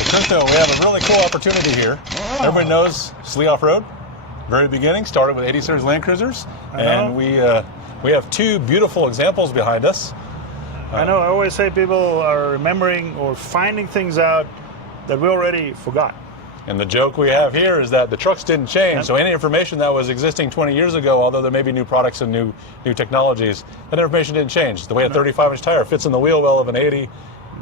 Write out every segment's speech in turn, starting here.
Crypto, we have a really cool opportunity here. Everybody knows Slee Off-Road. Very beginning, started with 80 Series Land Cruisers. And we have two beautiful examples behind us. I know, I always say people are remembering or finding things out that we already forgot. And the joke we have here is that the trucks didn't change, so any information that was existing 20 years ago, although there may be new products and new technologies, that information didn't change. The way a 35-inch tire fits in the wheel well of an 80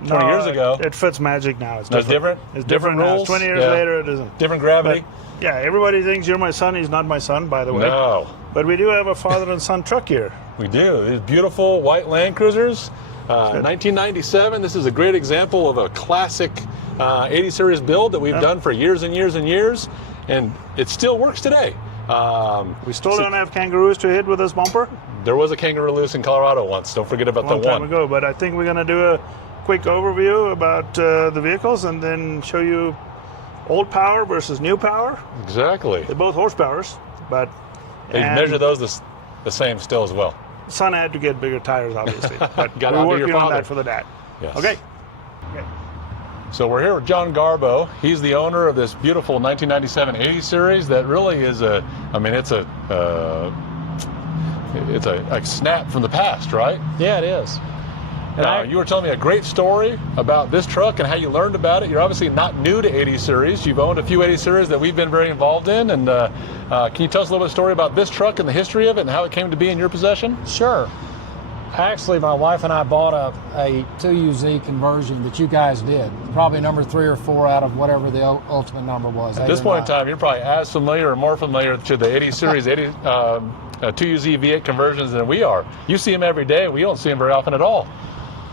20 years ago. It fits magic now. It's different. It's different rules. 20 years later, it isn't. Different gravity. But, yeah, everybody thinks you're my son. He's not my son, by the way. No. But we do have a father and son truck here. We do. These beautiful white Land Cruisers. 1997. This is a great example of a classic 80 Series build that we've done for years and years and years, and it still works today. We still don't have kangaroos to hit with this bumper. There was a kangaroo loose in Colorado once. Don't forget about Long time ago, but I think we're going to do a quick overview about the vehicles and then show you old power versus new power. Exactly. They're both horsepowers, but they measure those the same still as well. Son had to get bigger tires, obviously, but we're working on that for the dad. Yes. Okay. So we're here with John Garbo. He's the owner of this beautiful 1997 80 Series that really is it's a snap from the past, right? Yeah, it is. Now, you were telling me a great story about this truck and how you learned about it. You're obviously not new to 80 Series. You've owned a few 80 Series that we've been very involved in. And can you tell us a little bit of story about this truck and the history of it and how it came to be in your possession? Sure. Actually, my wife and I bought a 2UZ conversion that you guys did. Probably number 3 or 4 out of whatever the ultimate number was. At this point in time, you're probably as familiar or more familiar to the 80 Series 2UZ V8 conversions than we are. You see them every day. We don't see them very often at all.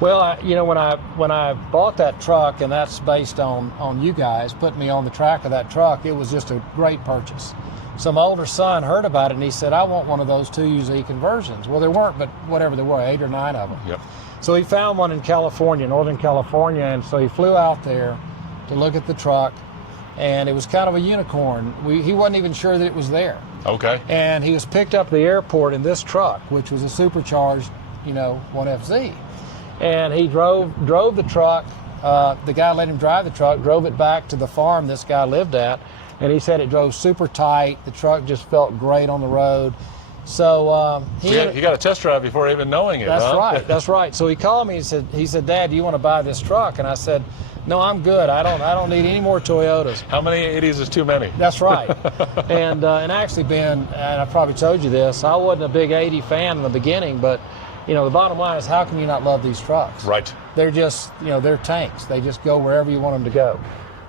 Well, when I bought that truck, and that's based on you guys putting me on the track of that truck, it was just a great purchase. So my older son heard about it, and he said, I want one of those 2UZ conversions. Well, there weren't, but whatever there were, 8 or 9 of them. Yep. So he found one in California, Northern California, and so he flew out there to look at the truck, and it was kind of a unicorn. He wasn't even sure that it was there. Okay. And he was picked up at the airport in this truck, which was a supercharged, 1FZ. And he drove the truck. The guy let him drive the truck, drove it back to the farm this guy lived at, and he said it drove super tight. The truck just felt great on the road. So he got a test drive before even knowing it. That's huh? right. That's right. So he called me. He said, Dad, do you want to buy this truck? And I said, no, I'm good. I don't need any more Toyotas. How many 80s is too many? That's right. and actually, Ben, and I probably told you this, I wasn't a big 80 fan in the beginning, but the bottom line is, how can you not love these trucks? Right. They're just, they're tanks. They just go wherever you want them to go.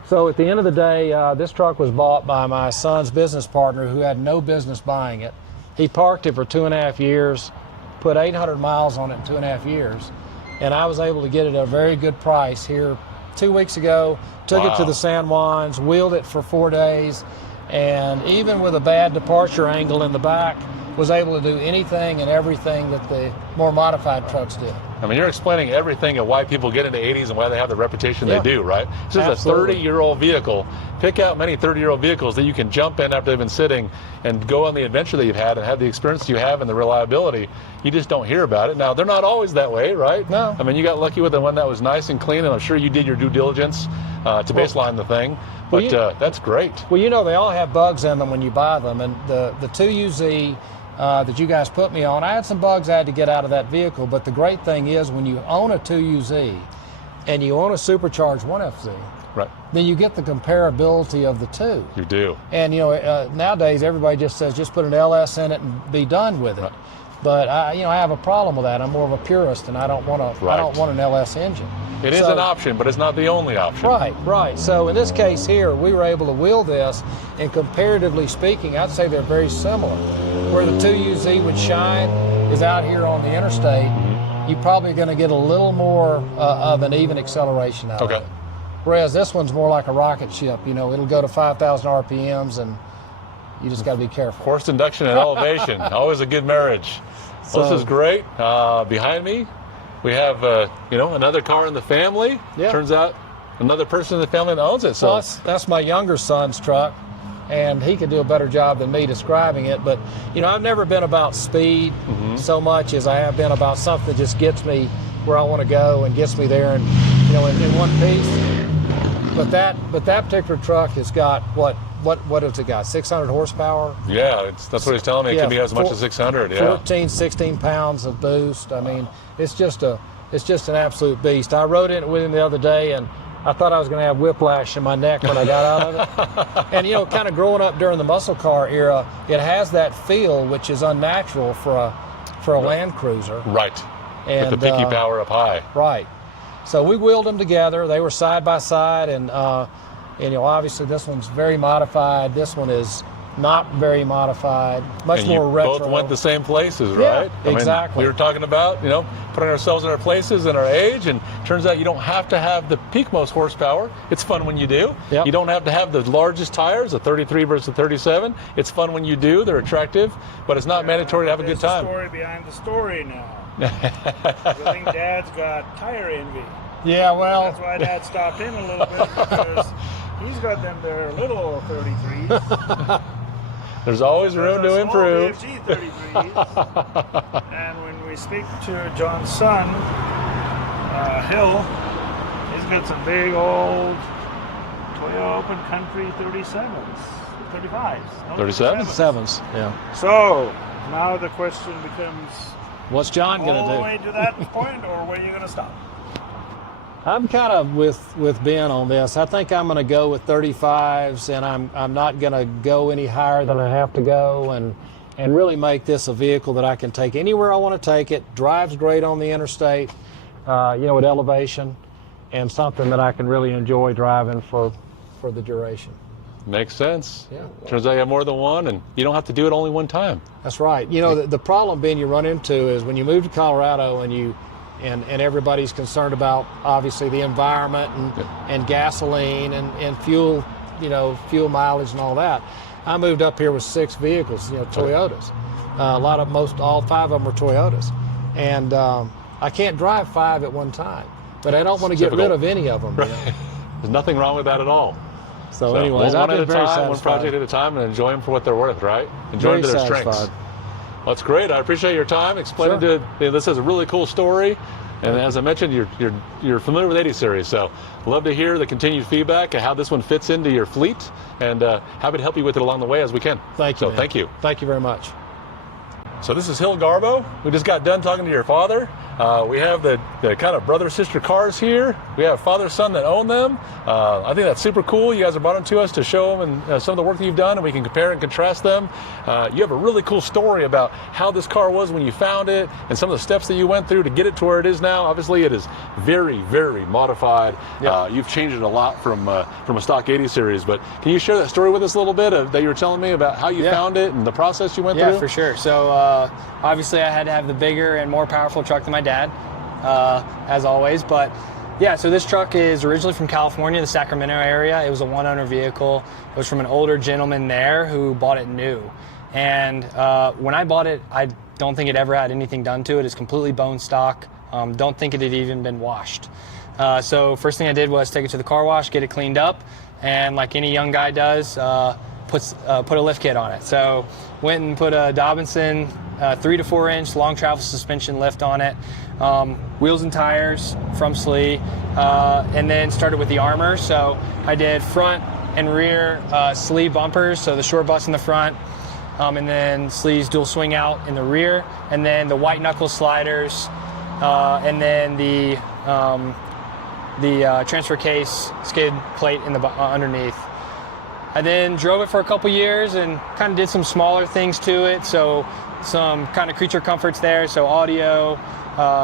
So at the end of the day, this truck was bought by my son's business partner who had no business buying it. He parked it for 2.5 years, put 800 miles on it in 2.5 years, and I was able to get it at a very good price here 2 weeks ago. Took it to the San Juans, wheeled it for 4 days, and even with a bad departure angle in the back, was able to do anything and everything that the more modified trucks did. I mean, you're explaining everything of why people get into 80s and why they have the reputation they do, right? This is a 30-year-old vehicle. Pick out many 30-year-old vehicles that you can jump in after they've been sitting and go on the adventure that you've had and have the experience you have and the reliability. You just don't hear about it. Now, they're not always that way, right? No. I mean, you got lucky with the one that was nice and clean, and I'm sure you did your due diligence to baseline the thing. But that's great. Well, they all have bugs in them when you buy them, and the 2UZ that you guys put me on, I had some bugs I had to get out of that vehicle, but the great thing is when you own a 2UZ and you own a supercharged 1FZ, right, then you get the comparability of the two. You do. And nowadays everybody just says just put an LS in it and be done with it. Right. But I have a problem with that. I'm more of a purist, and I don't want an LS engine. It is an option, but it's not the only option. Right. So in this case here, we were able to wheel this, and comparatively speaking, I'd say they're very similar. Where the 2UZ would shine is out here on the interstate. Mm-hmm. You're probably going to get a little more of an even acceleration out of it. Whereas this one's more like a rocket ship. It'll go to 5,000 RPMs, and you just got to be careful. Forced induction and elevation, always a good marriage. So, this is great. Behind me, we have another car in the family. Yeah. Turns out another person in the family that owns it. So that's my younger son's truck. and he could do a better job than me describing it. But, you know, I've never been about speed so much as I have been about something that just gets me where I want to go and gets me there, and, you know, in one piece. But that particular truck has got what has it got? 600 horsepower. Yeah, that's what he's telling me. It can be as much as 600. Yeah. 14, 16 pounds of boost. I mean, it's just an absolute beast. I rode in it with him the other day, and I thought I was going to have whiplash in my neck when I got out of it. And, you know, kind of growing up during the muscle car era, it has that feel which is unnatural for a Land Cruiser. Right. And with the peaky power up high. Right. So we wheeled them together. They were side by side, and you know, obviously this one's very modified. This one is not very modified. Much and more retro. Both went the same places, right? Yeah, exactly. We were talking about, you know, putting ourselves in our places and our age, and turns out you don't have to have the peak most horsepower. It's fun when you do. Yep. You don't have to have the largest tires, a 33 versus a 37. It's fun when you do. They're attractive, but it's not mandatory to have a good time. There's a story behind the story now. I think Dad's got tire envy. Yeah, well. That's why Dad stopped him a little bit, because he's got them there little 33s. There's always room to improve. BFG 33s. And when we speak to John's son, Hill, he's got some big old Toyota Open Country 37s, 35s. No, 37s? 7s, yeah. So now the question becomes, What's John going to do? all the way to that point, or where are you going to stop? I'm kind of with Ben on this. I think I'm going to go with 35s, and I'm not going to go any higher than I have to go, and really make this a vehicle that I can take anywhere I want to take it. Drives great on the interstate, you know, at elevation, and something that I can really enjoy driving for the duration. Makes sense. Yeah. Turns out you have more than one, and you don't have to do it only one time. That's right. You know, the problem, Ben, you run into is when you move to Colorado and everybody's concerned about, obviously, the environment and gasoline and fuel, you know, fuel mileage and all that. I moved up here with 6 vehicles, you know, Toyotas. All 5 of them were Toyotas. And I can't drive 5 at one time, but I don't want to get rid of any of them. Right. You know? There's nothing wrong with that at all. So anyways, one I've at been a very time, one satisfied. project at a time, and enjoy them for what they're worth, right? Enjoy them to their strengths. Satisfied. Well, that's great. I appreciate your time explaining this is a really cool story. And as I mentioned, you're familiar with 80 series, so love to hear the continued feedback and how this one fits into your fleet, and happy to help you with it along the way as we can. Thank you. So thank you. Thank you very much. So this is Hill Garbo. We just got done talking to your father. We have the kind of brother-sister cars here. We have father-son that own them. I think that's super cool. You guys have brought them to us to show them and some of the work that you've done, and we can compare and contrast them. You have a really cool story about how this car was when you found it and some of the steps that you went through to get it to where it is now. Obviously, it is very, very modified. Yep. You've changed it a lot from a stock 80 series, but can you share that story with us a little bit that you were telling me about how you found it and the process you went through? Yeah, for sure. So obviously I had to have the bigger and more powerful truck than my dad, as always. But yeah, so this truck is originally from California, the Sacramento area. It was a one-owner vehicle. It was from an older gentleman there who bought it new. And when I bought it, I don't think it ever had anything done to it. It's completely bone stock. Don't think it had even been washed. So first thing I did was take it to the car wash, get it cleaned up, and like any young guy does, put a lift kit on it. So went and put a Dobinson 3 to 4 inch long travel suspension lift on it, wheels and tires from Slee, and then started with the armor. So I did front and rear Slee bumpers, so the short bus in the front, and then Slee's dual swing out in the rear, and then the white knuckle sliders, and then the transfer case skid plate in the underneath. I then drove it for a couple years and kind of did some smaller things to it, so some kind of creature comforts there, so audio,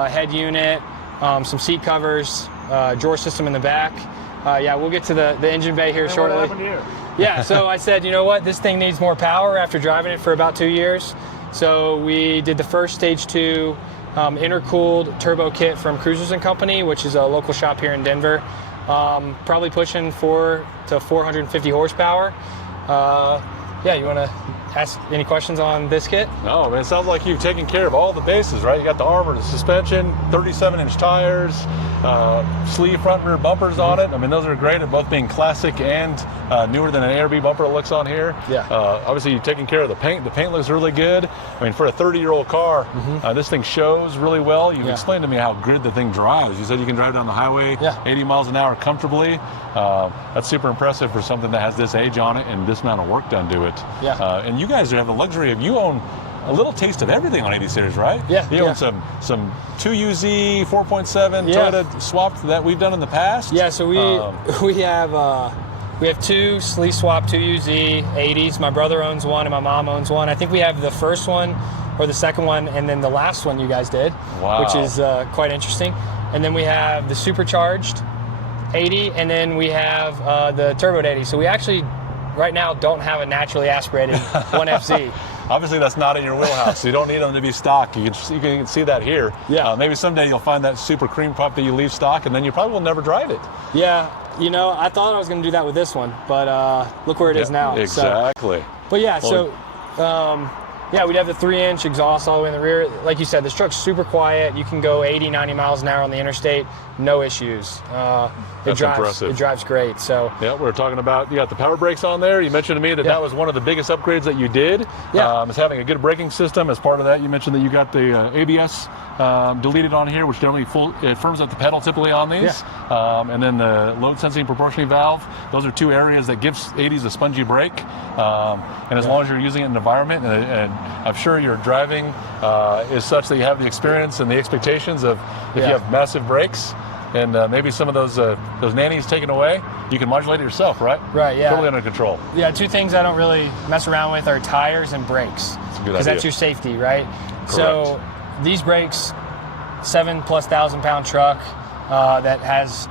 head unit, some seat covers, drawer system in the back. Yeah, we'll get to the engine bay here shortly. What happened here? Yeah, so I said, you know what, this thing needs more power after driving it for about 2 years. So we did the first stage 2 intercooled turbo kit from Cruisers & Company, which is a local shop here in Denver. Probably pushing 400 to 450 horsepower. Yeah, you want to ask any questions on this kit? No, I mean, it sounds like you've taken care of all the bases, right? You got the armor, the suspension, 37-inch tires, sleeve front and rear bumpers on it. I mean, those are great at both being classic and newer than an ARB bumper it looks on here. Yeah. Obviously, you've taken care of the paint. The paint looks really good. I mean, for a 30-year-old car, this thing shows really well. You've explained to me how good the thing drives. You said you can drive down the highway 80 miles an hour comfortably. That's super impressive for something that has this age on it and this amount of work done to it. Yeah. And you guys have the luxury of, you own a little taste of everything on 80 Series, right? Yeah. You own some 2UZ 4.7 Toyota swapped that we've done in the past. Yeah. So we have two sleeve swap 2UZ 80s. My brother owns one and my mom owns one. I think we have the first one or the second one, and then the last one you guys did, which is quite interesting. And then we have the supercharged 80, and then we have the turboed 80. So we actually right now don't have a naturally aspirated 1FZ. Obviously, that's not in your wheelhouse, so you don't need them to be stock. You can see that here. Yeah. Maybe someday you'll find that super cream puff that you leave stock, and then you probably will never drive it. Yeah. You know, I thought I was going to do that with this one, but look where it is now. Exactly. So, but yeah, yeah, we'd have the 3-inch exhaust all the way in the rear. Like you said, this truck's super quiet. You can go 80, 90 miles an hour on the interstate, no issues. That's impressive. It drives great. So yeah, we were talking about, you got the power brakes on there. You mentioned to me that that was one of the biggest upgrades that you did. Yeah. Is having a good braking system. As part of that, you mentioned that you got the ABS deleted on here, which generally it firms up the pedal typically on these. Yeah. And then the load sensing proportioning valve. Those are two areas that gives 80s a spongy brake. And as long as you're using it in an environment, and I'm sure your driving is such that you have the experience and the expectations of if you have massive brakes, and maybe some of those nannies taken away, you can modulate it yourself, right? Right, yeah. Totally under control. Yeah, two things I don't really mess around with are tires and brakes. That's a good idea. Because that's your safety, right? Correct. So these brakes, 7+ thousand-pound truck that has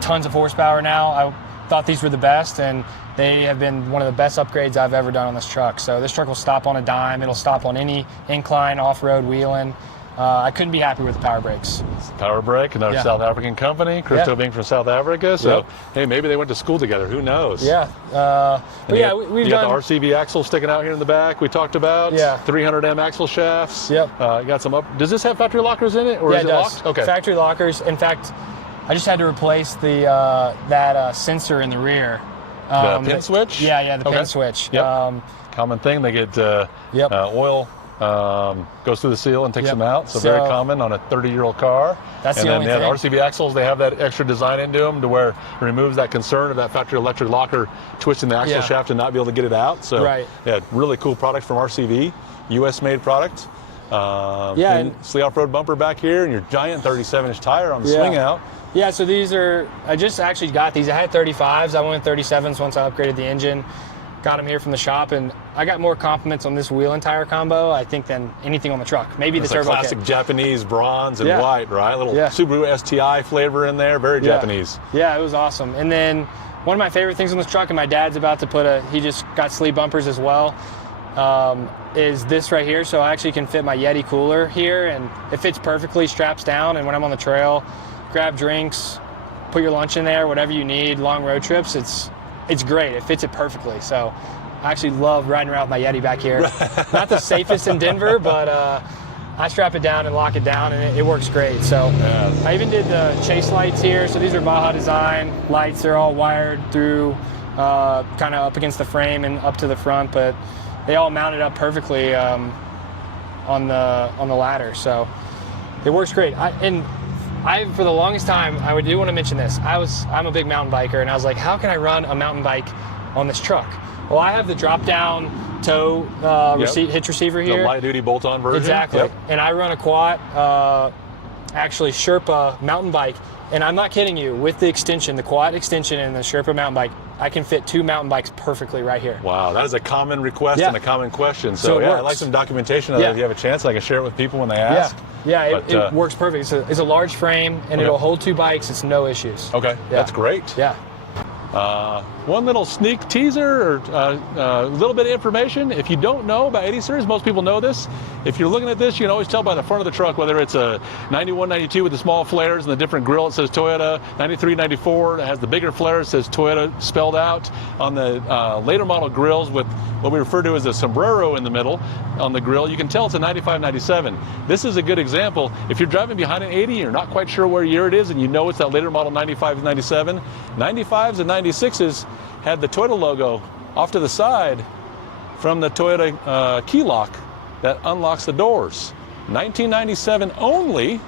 tons of horsepower now. I thought these were the best, and they have been one of the best upgrades I've ever done on this truck. So this truck will stop on a dime. It'll stop on any incline, off-road, wheeling. I couldn't be happy with the power brakes. Power Brake, another South African company, Christo being from South Africa. So, hey, maybe they went to school together. Who knows? Yeah. But yeah, we've got done the RCV axle sticking out here in the back. We talked about 300M axle shafts. Yep. You got some up. Does this have factory lockers in it, or is it locked? Okay. Factory lockers. In fact, I just had to replace the that sensor in the rear. The pin switch? Yeah, the pin switch. Yep. Common thing. They get oil. Goes through the seal and takes them out. So very common on a 30-year-old car. That's the only thing. And then the RCV axles, they have that extra design into them to where it removes that concern of that factory electric locker twisting the axle shaft and not be able to get it out. So yeah, really cool product from RCV, US-made product. And sleeve off-road bumper back here, and your giant 37-inch tire on the swing out. Yeah, so these are, I just actually got these. I had 35s. I went 37s once I upgraded the engine. Got them here from the shop, and I got more compliments on this wheel and tire combo, I think, than anything on the truck. Maybe the turbo classic kit. Japanese bronze and white, right? A little Yeah. Subaru STI flavor in there, very Japanese. Yeah, it was awesome. And then one of my favorite things on this truck, and my dad's about to put he just got sleeve bumpers as well, is this right here. So I actually can fit my Yeti cooler here, and it fits perfectly, straps down, and when I'm on the trail, grab drinks, put your lunch in there, whatever you need, long road trips, it's great. It fits it perfectly. So I actually love riding around with my Yeti back here. Not the safest in Denver, but I strap it down and lock it down, and it works great. So I even did the chase lights here. So these are Baja Design lights. They're all wired through kind of up against the frame and up to the front, but they all mounted up perfectly on the ladder. So it works great. For the longest time, I do want to mention this. I'm a big mountain biker, and I was like, how can I run a mountain bike on this truck? Well, I have the drop-down tow hitch receiver here. The light-duty bolt-on version. Exactly. And I run a quad, actually Sherpa mountain bike, and I'm not kidding you. With the extension, the quad extension and the Sherpa mountain bike, I can fit 2 mountain bikes perfectly right here. Wow, that is a common request and a common question. So yeah, I'd like some documentation of that if you have a chance. I can share it with people when they ask. Yeah, it works perfect. It's a large frame, and it'll hold 2 bikes. It's no issues. Okay, that's great. Yeah. One little sneak teaser or a little bit of information. If you don't know about 80 series, most people know this. If you're looking at this, you can always tell by the front of the truck whether it's a 91, 92 with the small flares and the different grill. It says Toyota. 93, 94 that has the bigger flares, says Toyota spelled out. On the later model grills with what we refer to as a sombrero in the middle on the grill, you can tell it's a 95, 97. This is a good example. If you're driving behind an 80, you're not quite sure where year it is, and you know it's that later model 95, 97. 95s and 96s had the Toyota logo off to the side from the Toyota key lock that unlocks the doors. 1997 only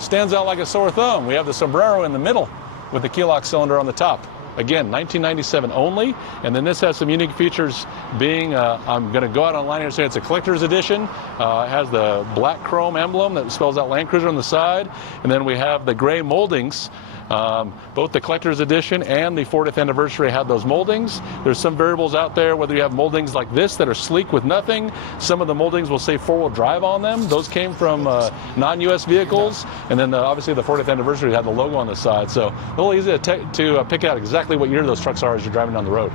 stands out like a sore thumb. We have the sombrero in the middle with the key lock cylinder on the top. Again, 1997 only, and then this has some unique features being, I'm going to go out online here and say it's a collector's edition. It has the black chrome emblem that spells out Land Cruiser on the side, and then we have the gray moldings. Both the collector's edition and the 40th anniversary had those moldings. There's some variables out there, whether you have moldings like this that are sleek with nothing. Some of the moldings will say four-wheel drive on them. Those came from non-US vehicles. And then obviously the 40th anniversary had the logo on the side. So a little easy to pick out exactly what year those trucks are as you're driving down the road.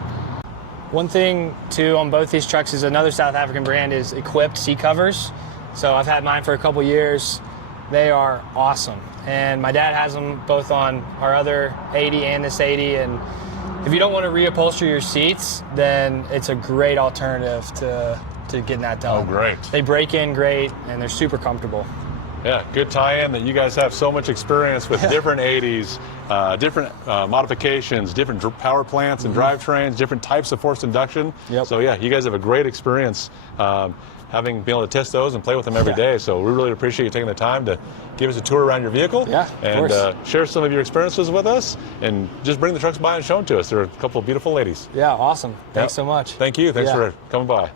One thing too on both these trucks is another South African brand is Equipped seat covers. So I've had mine for a couple years. They are awesome. And my dad has them both on our other 80 and this 80. And if you don't want to reupholster your seats, then it's a great alternative to getting that done. Oh, great. They break in great, and they're super comfortable. Yeah, good tie-in that you guys have so much experience with different 80s, different modifications, different power plants and drivetrains, different types of forced induction. Yep. So yeah, you guys have a great experience having been able to test those and play with them every day. So we really appreciate you taking the time to give us a tour around your vehicle and share some of your experiences with us, and just bring the trucks by and show them to us. They're a couple of beautiful ladies. Yeah, awesome. Thanks so much. Thank you. Thanks for coming by.